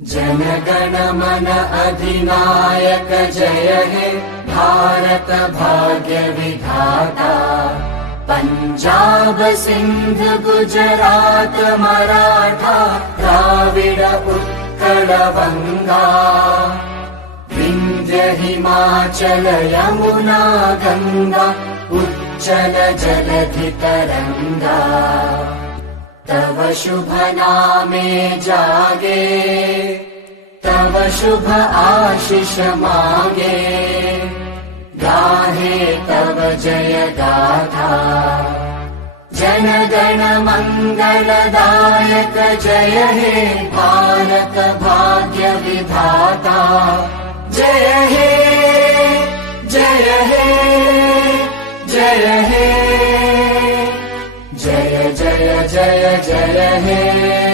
जन गण मन अधिनायक जय हे भारत भाग्य विधाता। पंजाब सिंध गुजरात मराठा द्राविड उत्कल बंगा। विंध्य हिमाचल यमुना गंगा उच्चल जलधि तरंगा। तव शुभ नामे जागे तव शुभ आशीष मांगे। गाहे तव जय गाथा जन गण मंगलदायक जय हे भारत भाग्य विधाता। जय हे जय हे जय हे जय जय जय जय हे।